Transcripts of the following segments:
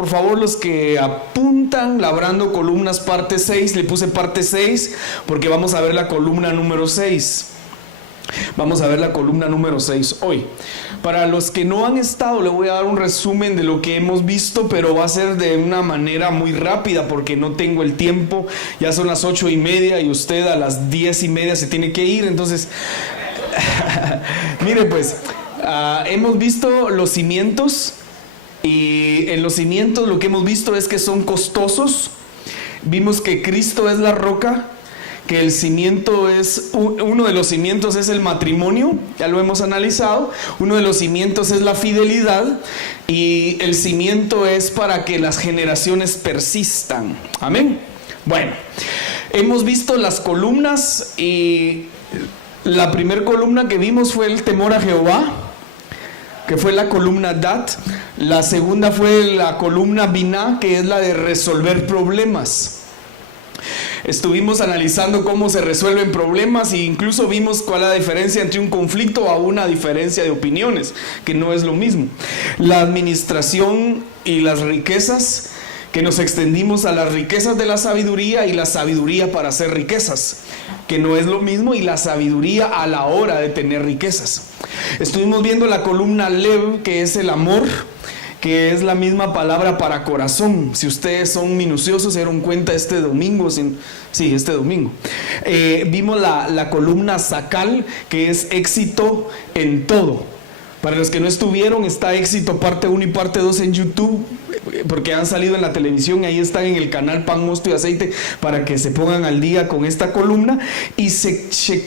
Por favor, los que apuntan, Labrando Columnas parte 6, le puse parte 6 porque vamos a ver la columna número 6. Vamos a ver la columna número 6 hoy. Para los que no han estado, le voy a dar un resumen de lo que hemos visto, pero va a ser de una manera muy rápida porque no tengo el tiempo. Ya son las 8:30 y usted a las 10:30 se tiene que ir. Entonces, mire pues, hemos visto los cimientos. Y en los cimientos lo que hemos visto es que son costosos. Vimos que Cristo es la roca, que el cimiento es, uno de los cimientos es el matrimonio, ya lo hemos analizado. Uno de los cimientos es la fidelidad y el cimiento es para que las generaciones persistan. Amén. Bueno, hemos visto las columnas y la primera columna que vimos fue el temor a Jehová, que fue la columna Dat. La segunda fue la columna Binah, que es la de resolver problemas. Estuvimos analizando cómo se resuelven problemas e incluso vimos cuál es la diferencia entre un conflicto o una diferencia de opiniones, que no es lo mismo. La administración y las riquezas, que nos extendimos a las riquezas de la sabiduría y la sabiduría para hacer riquezas, que no es lo mismo, y la sabiduría a la hora de tener riquezas. Estuvimos viendo la columna Lev, que es el amor, que es la misma palabra para corazón. Si ustedes son minuciosos, se dieron cuenta este domingo. Este domingo. Vimos la columna Sakal, que es éxito en todo. Para los que no estuvieron, está Éxito parte 1 y parte 2 en YouTube, porque han salido en la televisión, ahí están en el canal Pan, Mosto y Aceite, para que se pongan al día con esta columna. Y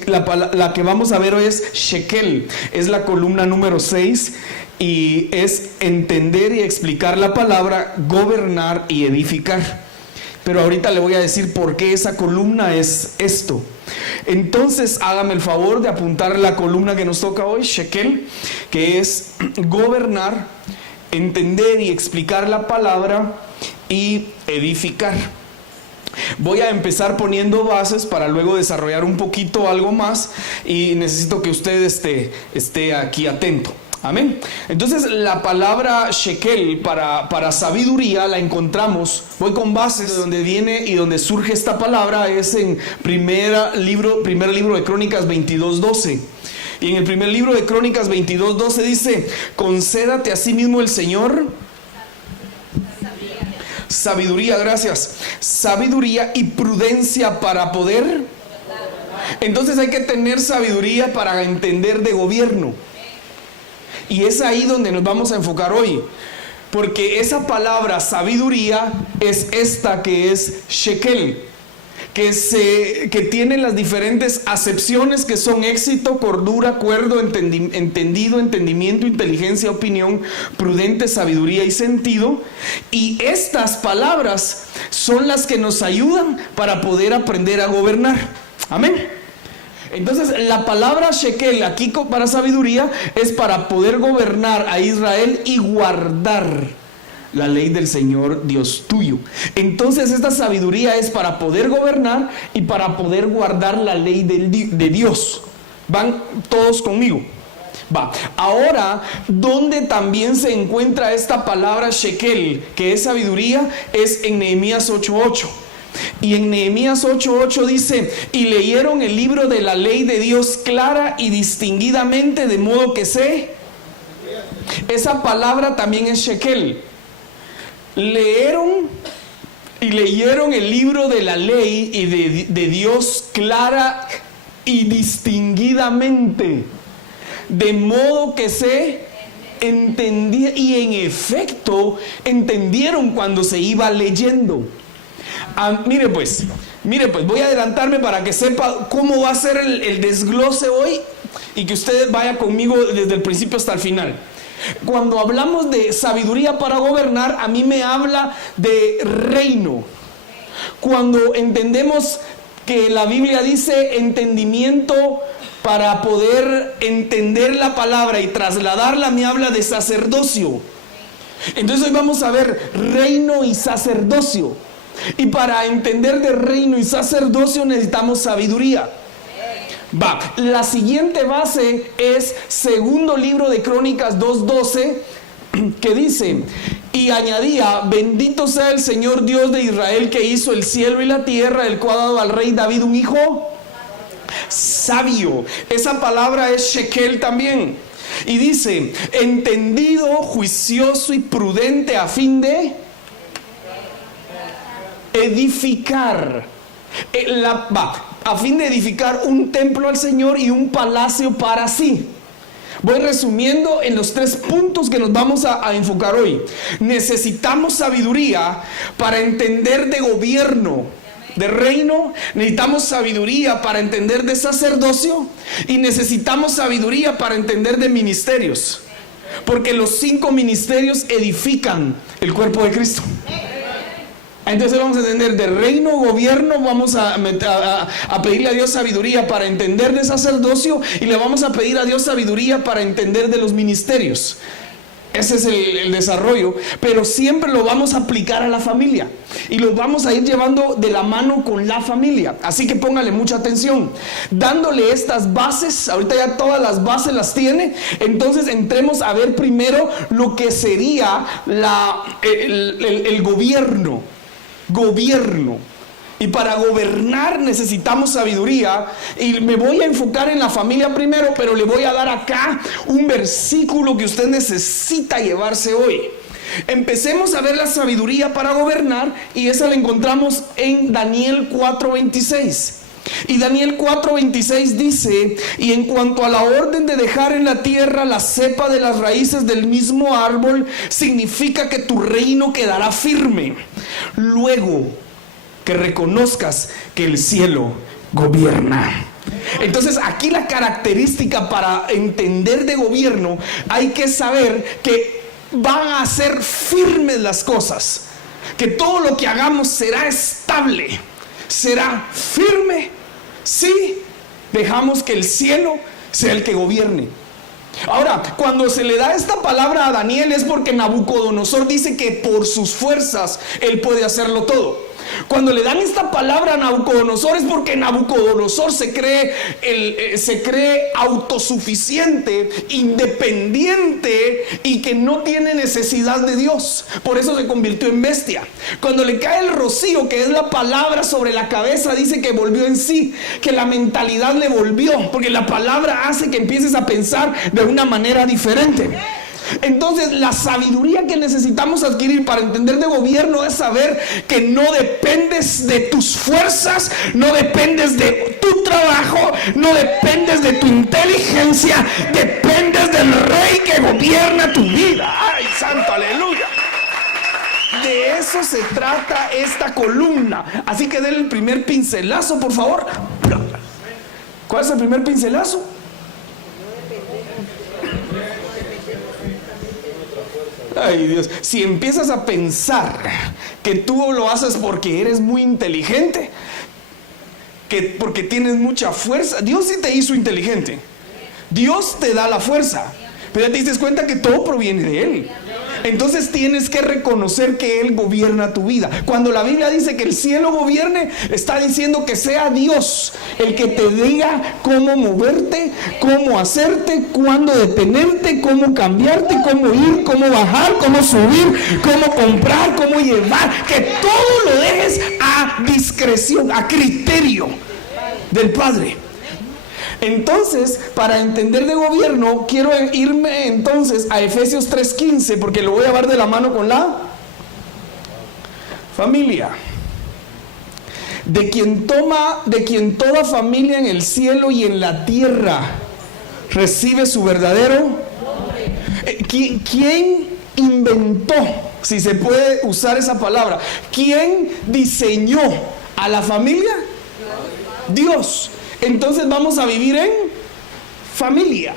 la que vamos a ver hoy es Shekel, es la columna número 6, y es entender y explicar la palabra, gobernar y edificar. Pero ahorita le voy a decir por qué esa columna es esto. Entonces, hágame el favor de apuntar la columna que nos toca hoy, Shekel, que es gobernar, entender y explicar la palabra y edificar. Voy a empezar poniendo bases para luego desarrollar un poquito algo más, y necesito que usted esté aquí atento. Amén. Entonces, la palabra Shekel para sabiduría la encontramos. Voy con bases de donde viene y donde surge esta palabra. Es en primer libro de Crónicas 22:12. Y en el primer libro de Crónicas 22:12 dice: concédate a sí mismo el Señor sabiduría, gracias, sabiduría y prudencia para poder. Entonces hay que tener sabiduría para entender de gobierno. Y es ahí donde nos vamos a enfocar hoy, porque esa palabra sabiduría es esta que es Shekel, que tiene las diferentes acepciones que son éxito, cordura, acuerdo, entendido, entendimiento, inteligencia, opinión, prudente, sabiduría y sentido. Y estas palabras son las que nos ayudan para poder aprender a gobernar. Amén. Entonces, la palabra Shekel aquí para sabiduría es para poder gobernar a Israel y guardar la ley del Señor Dios tuyo. Entonces, esta sabiduría es para poder gobernar y para poder guardar la ley de Dios. ¿Van todos conmigo? Va. Ahora, donde también se encuentra esta palabra Shekel, que es sabiduría, es en Nehemías 8:8. Y en Nehemías 8:8 dice: y leyeron el libro de la ley de Dios clara y distinguidamente, de modo que esa palabra también es Shekel. Leyeron el libro de la ley y de Dios clara y distinguidamente, de modo que se entendía. Y en efecto entendieron cuando se iba leyendo. Mire pues, voy a adelantarme para que sepa cómo va a ser el desglose hoy, y que usted vaya conmigo desde el principio hasta el final. Cuando hablamos de sabiduría para gobernar, a mí me habla de reino. Cuando entendemos que la Biblia dice entendimiento para poder entender la palabra y trasladarla, me habla de sacerdocio. Entonces hoy vamos a ver reino y sacerdocio. Y para entender de reino y sacerdocio necesitamos sabiduría. La siguiente base es segundo libro de Crónicas 2:12, que dice: Y añadía: bendito sea el Señor Dios de Israel, que hizo el cielo y la tierra, el cual ha dado al rey David un hijo sabio. Esa palabra es shekel también. Y dice: entendido, juicioso y prudente, a fin de edificar. A fin de edificar un templo al Señor y un palacio para sí. Voy resumiendo en los 3 puntos que nos vamos a enfocar hoy. Necesitamos sabiduría para entender de gobierno, de reino. Necesitamos sabiduría para entender de sacerdocio. Y necesitamos sabiduría para entender de ministerios. Porque los 5 ministerios edifican el cuerpo de Cristo. Entonces vamos a entender de reino, gobierno. Vamos a pedirle a Dios sabiduría para entender de sacerdocio. Y le vamos a pedir a Dios sabiduría para entender de los ministerios. Ese es el desarrollo. Pero siempre lo vamos a aplicar a la familia. Y lo vamos a ir llevando de la mano con la familia. Así que póngale mucha atención. Dándole estas bases. Ahorita ya todas las bases las tiene. Entonces entremos a ver primero lo que sería el gobierno. Gobierno. Y para gobernar necesitamos sabiduría. Y me voy a enfocar en la familia primero, pero le voy a dar acá un versículo que usted necesita llevarse hoy. Empecemos a ver la sabiduría para gobernar, y esa la encontramos en Daniel 4:26. Y Daniel 4:26 dice: y en cuanto a la orden de dejar en la tierra la cepa de las raíces del mismo árbol, significa que tu reino quedará firme, luego que reconozcas que el cielo gobierna. Entonces aquí la característica para entender de gobierno, hay que saber que van a ser firmes las cosas, que todo lo que hagamos será estable, será firme, si dejamos que el cielo sea el que gobierne. Ahora, cuando se le da esta palabra a Daniel, es porque Nabucodonosor dice que por sus fuerzas él puede hacerlo todo. Cuando le dan esta palabra a Nabucodonosor, es porque Nabucodonosor se cree autosuficiente, independiente, y que no tiene necesidad de Dios. Por eso se convirtió en bestia. Cuando le cae el rocío, que es la palabra sobre la cabeza, dice que volvió en sí, que la mentalidad le volvió, porque la palabra hace que empieces a pensar de una manera diferente. Entonces la sabiduría que necesitamos adquirir para entender de gobierno es saber que no dependes de tus fuerzas, no dependes de tu trabajo, no dependes de tu inteligencia, dependes del Rey que gobierna tu vida. ¡Ay, santo, aleluya! De eso se trata esta columna. Así que denle el primer pincelazo, por favor. ¿Cuál es el primer pincelazo? Ay, Dios, si empiezas a pensar que tú lo haces porque eres muy inteligente, que porque tienes mucha fuerza, Dios sí te hizo inteligente, Dios te da la fuerza, pero ya te diste cuenta que todo proviene de Él. Entonces tienes que reconocer que Él gobierna tu vida. Cuando la Biblia dice que el cielo gobierne, está diciendo que sea Dios el que te diga cómo moverte, cómo hacerte, cuándo detenerte, cómo cambiarte, cómo ir, cómo bajar, cómo subir, cómo comprar, cómo llevar. Que todo lo dejes a discreción, a criterio del Padre. Entonces, para entender de gobierno, quiero irme entonces a Efesios 3:15, porque lo voy a llevar de la mano con la familia. De quien toda familia en el cielo y en la tierra recibe su verdadero. ¿Quién inventó, si se puede usar esa palabra? ¿Quién diseñó a la familia? Dios. Entonces vamos a vivir en familia,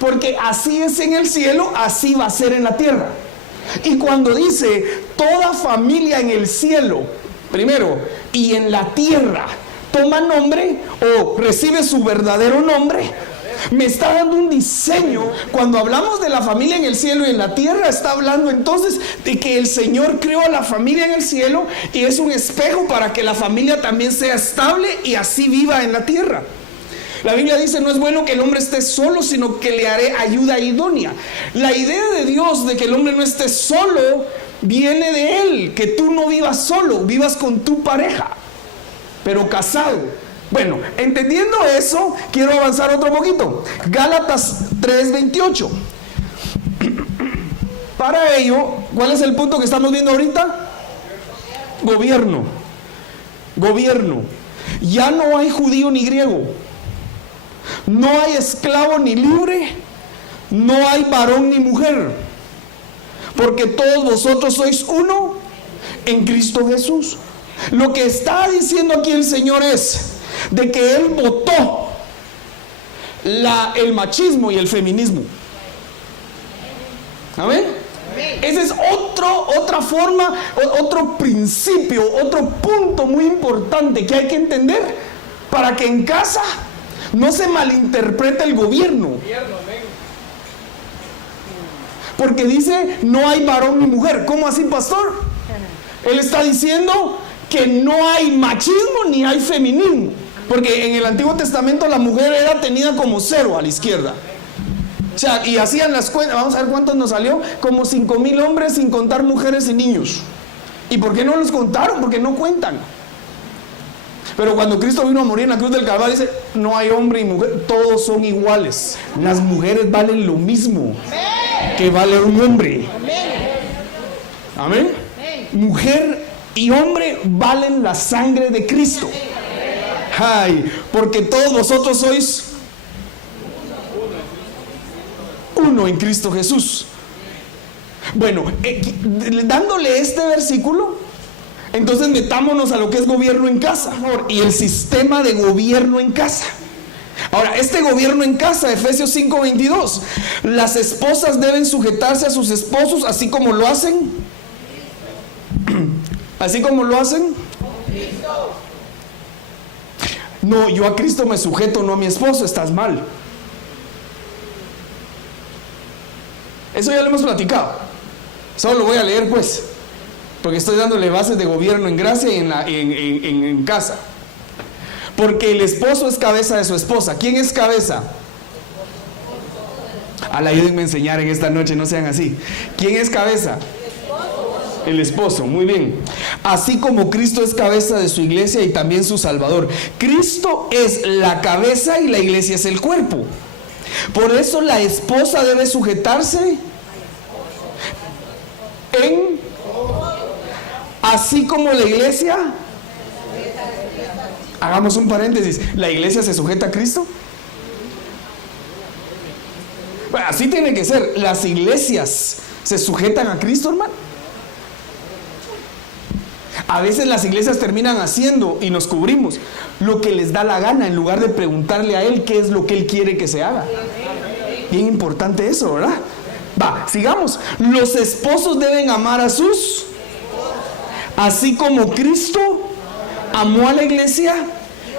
porque así es en el cielo, así va a ser en la tierra. Y cuando dice toda familia en el cielo, primero, y en la tierra, toma nombre o recibe su verdadero nombre, me está dando un diseño. Cuando hablamos de la familia en el cielo y en la tierra, está hablando entonces de que el Señor creó a la familia en el cielo y es un espejo para que la familia también sea estable y así viva en la tierra. La Biblia dice, no es bueno que el hombre esté solo, sino que le haré ayuda idónea. La idea de Dios de que el hombre no esté solo viene de Él, que tú no vivas solo, vivas con tu pareja, pero casado. Bueno, entendiendo eso, quiero avanzar otro poquito. Gálatas 3:28. Para ello, ¿cuál es el punto que estamos viendo ahorita? Gobierno. Gobierno. Ya no hay judío ni griego. No hay esclavo ni libre. No hay varón ni mujer. Porque todos vosotros sois uno en Cristo Jesús. Lo que está diciendo aquí el Señor es de que Él votó el machismo y el feminismo. ¿Amén? Ese es otra forma, otro principio, otro punto muy importante que hay que entender para que en casa no se malinterprete el gobierno. Porque dice, no hay varón ni mujer. ¿Cómo así, pastor? Él está diciendo que no hay machismo ni hay feminismo. Porque en el Antiguo Testamento la mujer era tenida como cero a la izquierda. O sea, y hacían las cuentas, vamos a ver cuántos nos salió, como 5,000 hombres sin contar mujeres y niños. ¿Y por qué no los contaron? Porque no cuentan. Pero cuando Cristo vino a morir en la cruz del Calvario, dice, no hay hombre y mujer, todos son iguales. Las mujeres valen lo mismo que vale un hombre. Amén. Mujer y hombre valen la sangre de Cristo. Ay, porque todos vosotros sois uno en Cristo Jesús. Bueno, dándole este versículo, entonces metámonos a lo que es gobierno en casa y el sistema de gobierno en casa. Ahora, este gobierno en casa, Efesios 5:22, las esposas deben sujetarse a sus esposos así como lo hacen. Así como lo hacen. No, yo a Cristo me sujeto, no a mi esposo. Estás mal. Eso ya lo hemos platicado. Solo lo voy a leer pues, porque estoy dándole bases de gobierno en gracia y en casa. Porque el esposo es cabeza de su esposa. ¿Quién es cabeza? Ayúdenme a enseñar en esta noche, no sean así. ¿Quién es cabeza? El esposo, muy bien. Así como Cristo es cabeza de su iglesia y también su Salvador. Cristo es la cabeza y la iglesia es el cuerpo. Por eso la esposa debe sujetarse así como la iglesia. Hagamos un paréntesis. ¿La iglesia se sujeta a Cristo? Bueno, así tiene que ser. ¿Las iglesias se sujetan a Cristo, hermano? A veces las iglesias terminan haciendo, y nos cubrimos, lo que les da la gana en lugar de preguntarle a Él qué es lo que Él quiere que se haga. Bien importante eso, ¿verdad? Va, sigamos. Los esposos deben amar a sus, así como Cristo amó a la iglesia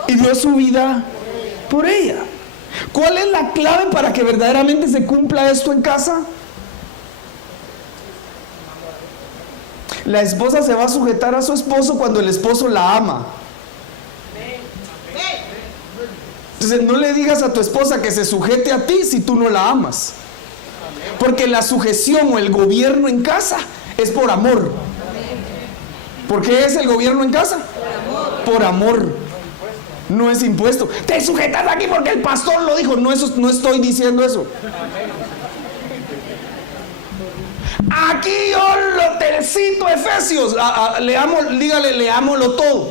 y dio su vida por ella. ¿Cuál es la clave para que verdaderamente se cumpla esto en casa? La esposa se va a sujetar a su esposo cuando el esposo la ama. Entonces no le digas a tu esposa que se sujete a ti si tú no la amas. Porque la sujeción o el gobierno en casa es por amor. ¿Por qué es el gobierno en casa? Por amor. No es impuesto. Te sujetas aquí porque el pastor lo dijo. No, eso, no estoy diciendo eso. Aquí yo te cito Efesios. Leamos, dígale, leámoslo todo.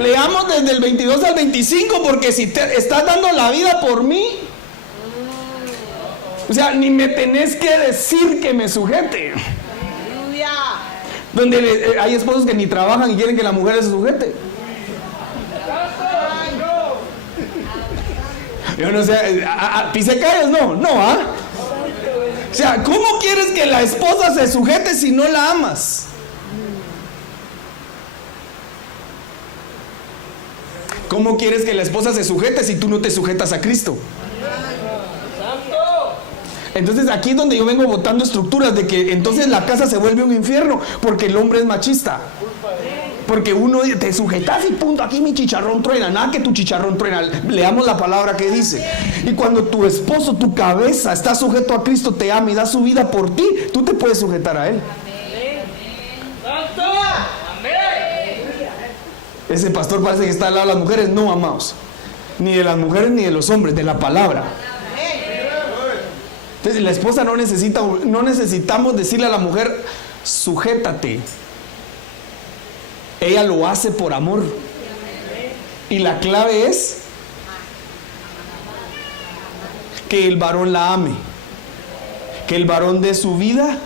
Leamos desde el 22 al 25, porque si te estás dando la vida por mí, o sea, ni me tenés que decir que me sujete. Donde hay esposos que ni trabajan y quieren que la mujer se sujete. Yo no sé, pisecayos no, ¿ah? O sea, ¿cómo quieres que la esposa se sujete si no la amas? ¿Cómo quieres que la esposa se sujete si tú no te sujetas a Cristo? Entonces aquí es donde yo vengo botando estructuras de que entonces la casa se vuelve un infierno porque el hombre es machista. Porque uno te sujetas y punto, aquí mi chicharrón truena, nada que tu chicharrón truena. Leamos la palabra que dice. Y cuando tu esposo, tu cabeza, está sujeto a Cristo, te ama y da su vida por ti, tú te puedes sujetar a Él. Ese pastor parece que está al lado de las mujeres. No, amados, ni de las mujeres ni de los hombres, de la palabra. Entonces la esposa no necesitamos decirle a la mujer, sujétate. Ella lo hace por amor. Y la clave es que el varón la ame, que el varón dé su vida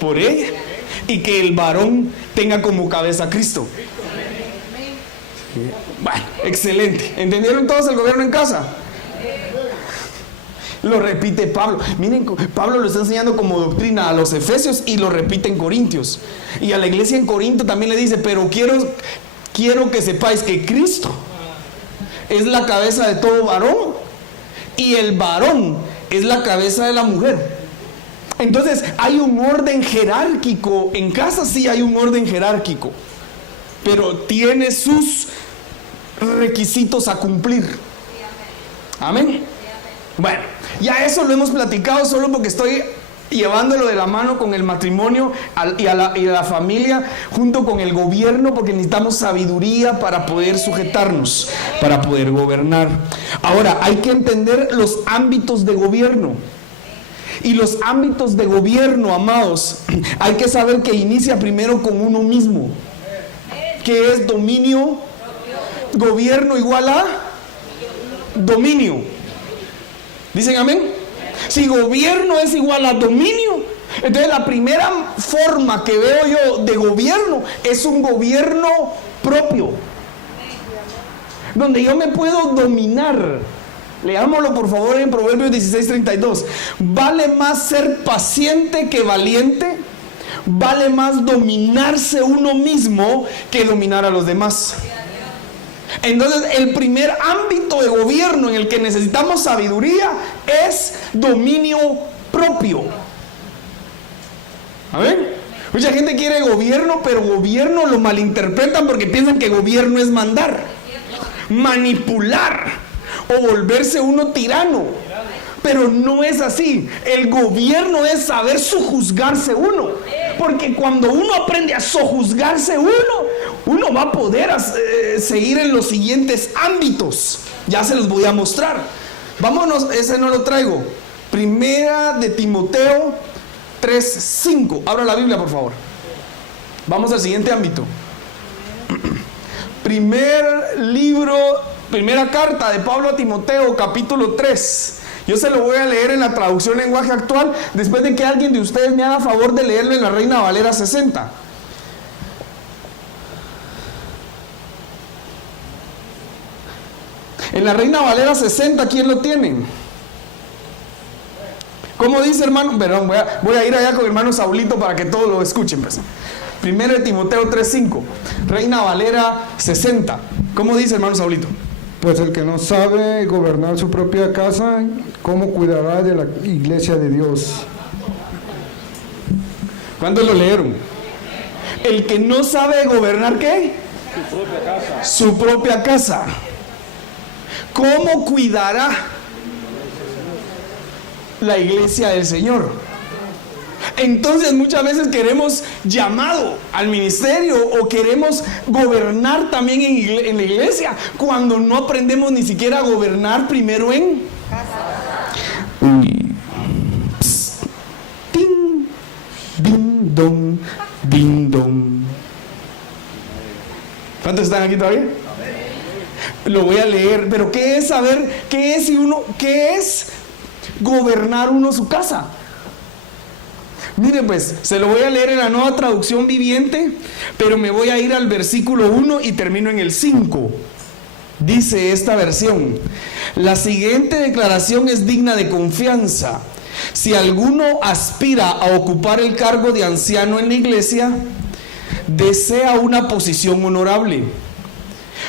por ella y que el varón tenga como cabeza a Cristo. Bueno, excelente. ¿Entendieron todos el gobierno en casa? Lo repite Pablo. Miren, Pablo lo está enseñando como doctrina a los efesios y lo repite en Corintios. Y a la iglesia en Corinto también le dice, pero quiero que sepáis que Cristo es la cabeza de todo varón y el varón es la cabeza de la mujer. Entonces hay un orden jerárquico. En casa sí hay un orden jerárquico, pero tiene sus requisitos a cumplir. Amén. Bueno, ya eso lo hemos platicado solo porque estoy llevándolo de la mano con el matrimonio y a la familia junto con el gobierno, porque necesitamos sabiduría para poder sujetarnos, para poder gobernar. Ahora, hay que entender los ámbitos de gobierno. Y los ámbitos de gobierno, amados, hay que saber que inicia primero con uno mismo. ¿Qué es dominio? Gobierno igual a dominio. ¿Dicen amén? Si gobierno es igual a dominio, entonces la primera forma que veo yo de gobierno es un gobierno propio, donde yo me puedo dominar. Leámoslo por favor en Proverbios 16:32. Vale más ser paciente que valiente, vale más dominarse uno mismo que dominar a los demás. Entonces el primer ámbito de gobierno en el que necesitamos sabiduría es dominio propio. A ver, mucha gente quiere gobierno, pero gobierno lo malinterpretan porque piensan que gobierno es mandar, manipular o volverse uno tirano. Pero no es así. El gobierno es saber sojuzgarse uno. Porque cuando uno aprende a sojuzgarse uno va a poder seguir en los siguientes ámbitos. Ya se los voy a mostrar. Vámonos, ese no lo traigo. Primera de Timoteo 3:5. Abra la Biblia, por favor. Vamos al siguiente ámbito. Primera carta de Pablo a Timoteo, capítulo 3. Yo se lo voy a leer en la traducción lenguaje actual, después de que alguien de ustedes me haga favor de leerlo en la Reina Valera 60. En la Reina Valera 60, ¿quién lo tiene? ¿Cómo dice, hermano? Perdón, voy a ir allá con hermano Saulito para que todos lo escuchen. Pues. 1 de Timoteo 3:5, Reina Valera 60. ¿Cómo dice, hermano Saulito? Pues el que no sabe gobernar su propia casa, ¿cómo cuidará de la iglesia de Dios? ¿Cuántos lo leyeron? El que no sabe gobernar, ¿qué? Su propia casa. Su propia casa. ¿Cómo cuidará la iglesia del Señor? Entonces muchas veces queremos llamado al ministerio o queremos gobernar también en la iglesia cuando no aprendemos ni siquiera a gobernar primero en casa. Ding, ding, dong, ding, dong. ¿Cuántos están aquí todavía? Lo voy a leer, pero ¿qué es saber? ¿Qué es gobernar uno su casa? Miren pues, se lo voy a leer en la Nueva Traducción Viviente, pero me voy a ir al versículo 1 y termino en el 5. Dice esta versión: la siguiente declaración es digna de confianza. Si alguno aspira a ocupar el cargo de anciano en la iglesia, desea una posición honorable.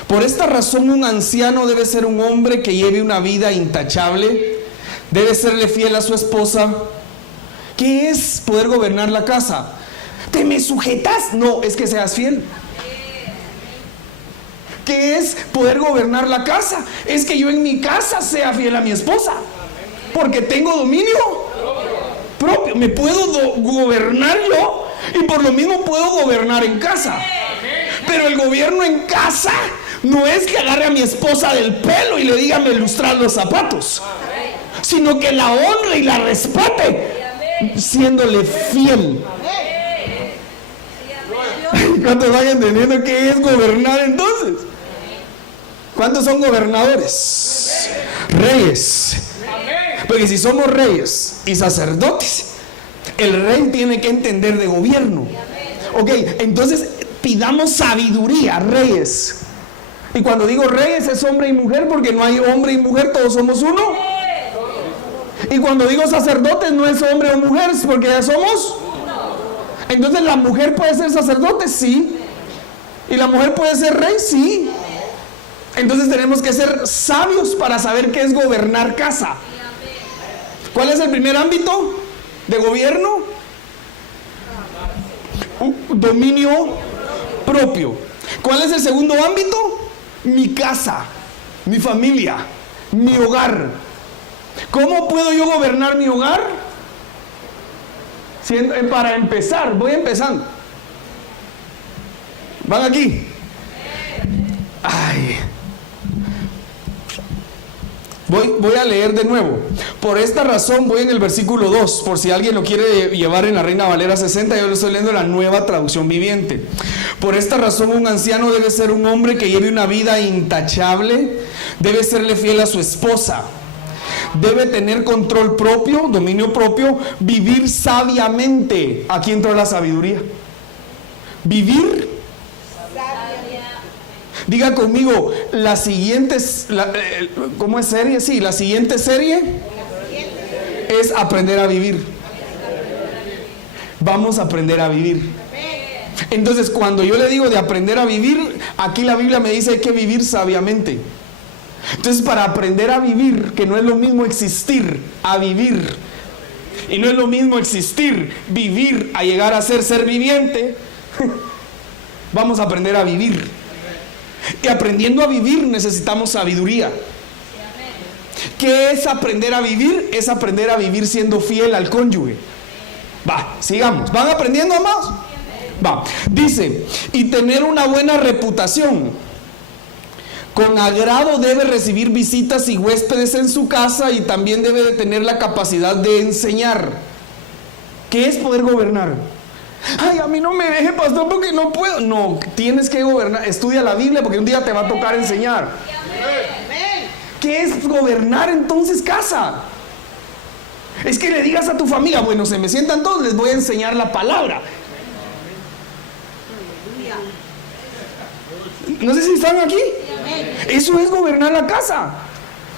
Por esta razón, un anciano debe ser un hombre que lleve una vida intachable, debe serle fiel a su esposa. ¿Qué es poder gobernar la casa? ¿Te me sujetas? No, es que seas fiel. ¿Qué es poder gobernar la casa? Es que yo en mi casa sea fiel a mi esposa, porque tengo dominio propio. Me puedo gobernar yo y por lo mismo puedo gobernar en casa. Pero el gobierno en casa no es que agarre a mi esposa del pelo y le diga me lustras los zapatos, sino que la honre y la respete, siéndole fiel. ¿Cuántos van entendiendo qué es gobernar entonces? ¿Cuántos son gobernadores? Reyes. Porque si somos reyes y sacerdotes, el rey tiene que entender de gobierno. Ok, entonces pidamos sabiduría, reyes. Y cuando digo reyes es hombre y mujer, porque no hay hombre y mujer, todos somos uno. Y cuando digo sacerdotes no es hombre o mujer, porque ya somos. Entonces la mujer puede ser sacerdote, sí. Y la mujer puede ser rey, sí. Entonces tenemos que ser sabios para saber qué es gobernar casa. ¿Cuál es el primer ámbito de gobierno? Dominio propio. ¿Cuál es el segundo ámbito? Mi casa, mi familia, mi hogar. ¿Cómo puedo yo gobernar mi hogar? Para empezar, voy empezando. ¿Van aquí? Ay. Voy a leer de nuevo. Por esta razón voy en el versículo 2, por si alguien lo quiere llevar en la Reina Valera 60, yo lo estoy leyendo en la Nueva Traducción Viviente. Por esta razón un anciano debe ser un hombre que lleve una vida intachable, debe serle fiel a su esposa, debe tener control propio, dominio propio, vivir sabiamente. Aquí entró la sabiduría. Vivir. Diga conmigo, la siguiente, ¿cómo es serie? Sí, la siguiente serie es aprender a vivir. Vamos a aprender a vivir. Entonces, cuando yo le digo de aprender a vivir, aquí la Biblia me dice hay que vivir sabiamente. Entonces, para aprender a vivir, que no es lo mismo existir a vivir, y no es lo mismo existir, vivir, a llegar a ser viviente, vamos a aprender a vivir. Y aprendiendo a vivir necesitamos sabiduría. ¿Qué es aprender a vivir? Es aprender a vivir siendo fiel al cónyuge. Va, sigamos. ¿Van aprendiendo, amados? Va, dice, y tener una buena reputación. Con agrado debe recibir visitas y huéspedes en su casa y también debe de tener la capacidad de enseñar. ¿Qué es poder gobernar? Ay, a mí no me deje, pastor, porque no puedo. No, tienes que gobernar. Estudia la Biblia porque un día te va a tocar enseñar. ¿Qué es gobernar entonces casa? Es que le digas a tu familia, bueno, se me sientan todos, les voy a enseñar la palabra. No sé si están aquí. Eso es gobernar la casa.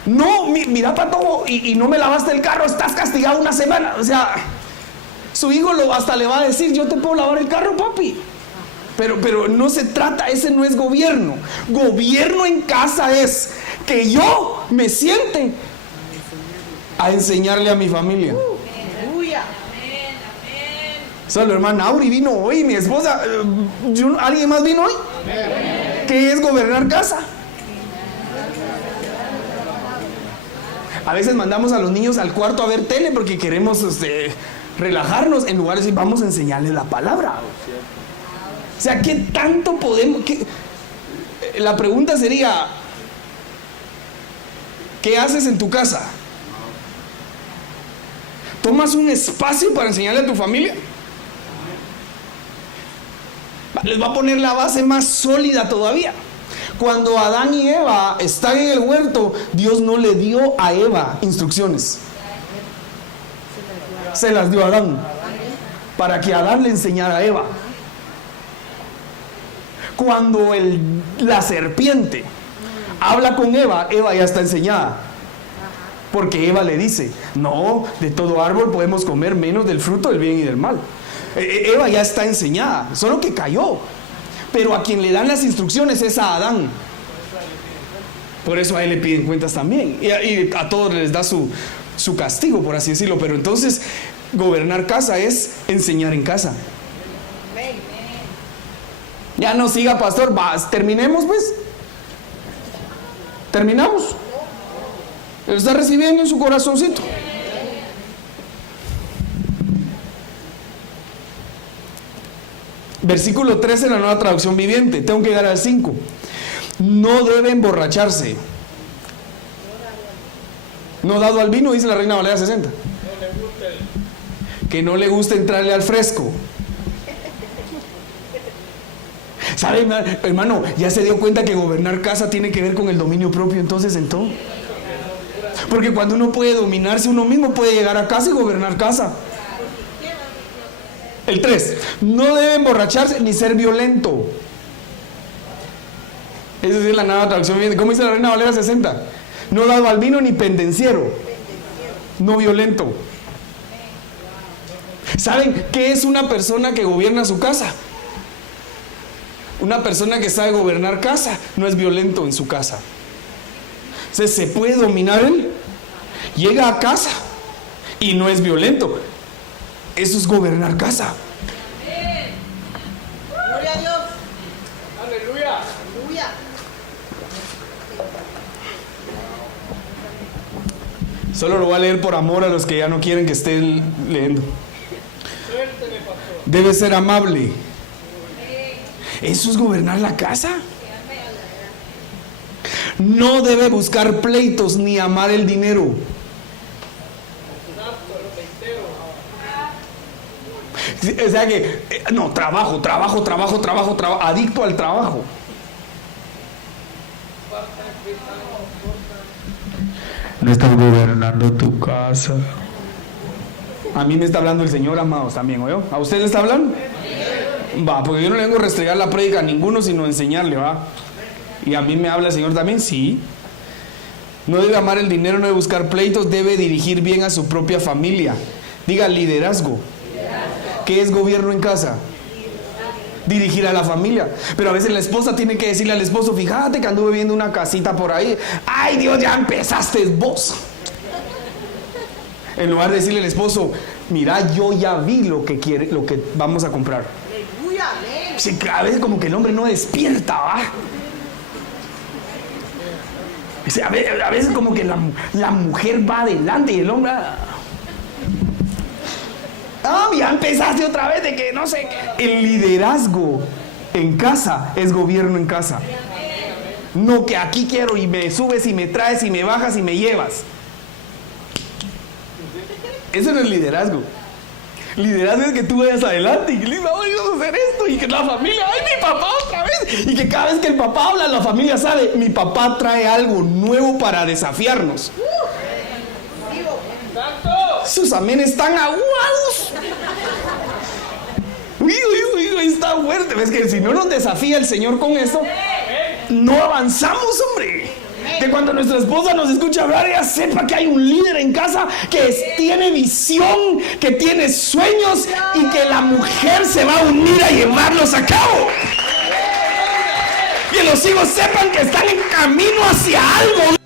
No, mira, pato, y no me lavaste el carro, estás castigado una semana. O sea, su hijo hasta le va a decir, yo te puedo lavar el carro, papi. Pero no se trata, ese no es gobierno. Gobierno en casa es que yo me siente a enseñarle a mi familia. Solo hermana Auri vino hoy, mi esposa. ¿Alguien más vino hoy? ¿Qué es gobernar casa? A veces mandamos a los niños al cuarto a ver tele porque queremos relajarnos, en lugar de decir vamos a enseñarles la palabra. O sea, ¿qué tanto podemos? La pregunta sería, ¿qué haces en tu casa? ¿Tomas un espacio para enseñarle a tu familia? Les va a poner la base más sólida todavía. Cuando Adán y Eva están en el huerto, Dios no le dio a Eva instrucciones. Se las dio a Adán, para que Adán le enseñara a Eva. Cuando la serpiente habla con Eva, Eva ya está enseñada. Porque Eva le dice, no, de todo árbol podemos comer menos del fruto del bien y del mal. Eva ya está enseñada, solo que cayó. Pero a quien le dan las instrucciones es a Adán. Por eso a él le piden cuentas también. Y a todos les da su castigo, por así decirlo. Pero entonces, gobernar casa es enseñar en casa. Ya no siga, pastor. Terminemos pues. ¿Terminamos? Lo está recibiendo en su corazoncito. Versículo 13 en la Nueva Traducción Viviente. Tengo que llegar al 5. No debe emborracharse. No dado al vino, dice la Reina Valera 60. Que no le guste entrarle al fresco. ¿Sabe, hermano? Ya se dio cuenta que gobernar casa tiene que ver con el dominio propio, entonces en todo. Porque cuando uno puede dominarse uno mismo, puede llegar a casa y gobernar casa. El 3. No debe emborracharse ni ser violento. Esa es la Nueva Traducción Viviente. ¿Cómo dice la Reina Valera 60? No dado al vino ni pendenciero. No violento. ¿Saben qué es una persona que gobierna su casa? Una persona que sabe gobernar casa no es violento en su casa. Entonces se puede dominar él. Llega a casa y no es violento. Eso es gobernar casa. Gloria a Dios. Aleluya. Aleluya. Solo lo voy a leer por amor a los que ya no quieren que esté leyendo. Suélteme, pastor. Debe ser amable. ¿Eso es gobernar la casa? No debe buscar pleitos ni amar el dinero. O sea que, no, trabajo, adicto al trabajo. No estás gobernando tu casa. A mí me está hablando el Señor, amados, también, ¿oyó? ¿A usted le está hablando? Va, porque yo no le vengo a restregar la prédica a ninguno, sino enseñarle, va. Y a mí me habla el Señor también, sí. No debe amar el dinero, no debe buscar pleitos, debe dirigir bien a su propia familia. Diga liderazgo. ¿Qué es gobierno en casa? Dirigir a la familia. Pero a veces la esposa tiene que decirle al esposo: fíjate que anduve viendo una casita por ahí. Ay Dios, ya empezaste vos. En lugar de decirle al esposo: mira, yo ya vi lo que quiere, lo que vamos a comprar. Aleluya. Amén. Sí, a veces como que el hombre no despierta, ¿va? O sea, a veces como que la mujer va adelante y el hombre... ya empezaste otra vez de que no sé qué. El liderazgo en casa es gobierno en casa. No que aquí quiero y me subes y me traes y me bajas y me llevas. Eso no es liderazgo. Liderazgo es que tú vayas adelante y que le digas: vamos a hacer esto, y que la familia, ay, mi papá otra vez, y que cada vez que el papá habla, la familia sabe: mi papá trae algo nuevo para desafiarnos. Sus amenes están aguados. Está fuerte. Ves que si no nos desafía el Señor con esto, no avanzamos, hombre. Que cuando nuestra esposa nos escucha hablar, ella sepa que hay un líder en casa que tiene visión, que tiene sueños, y que la mujer se va a unir a llevarlos a cabo. Que los hijos sepan que están en camino hacia algo.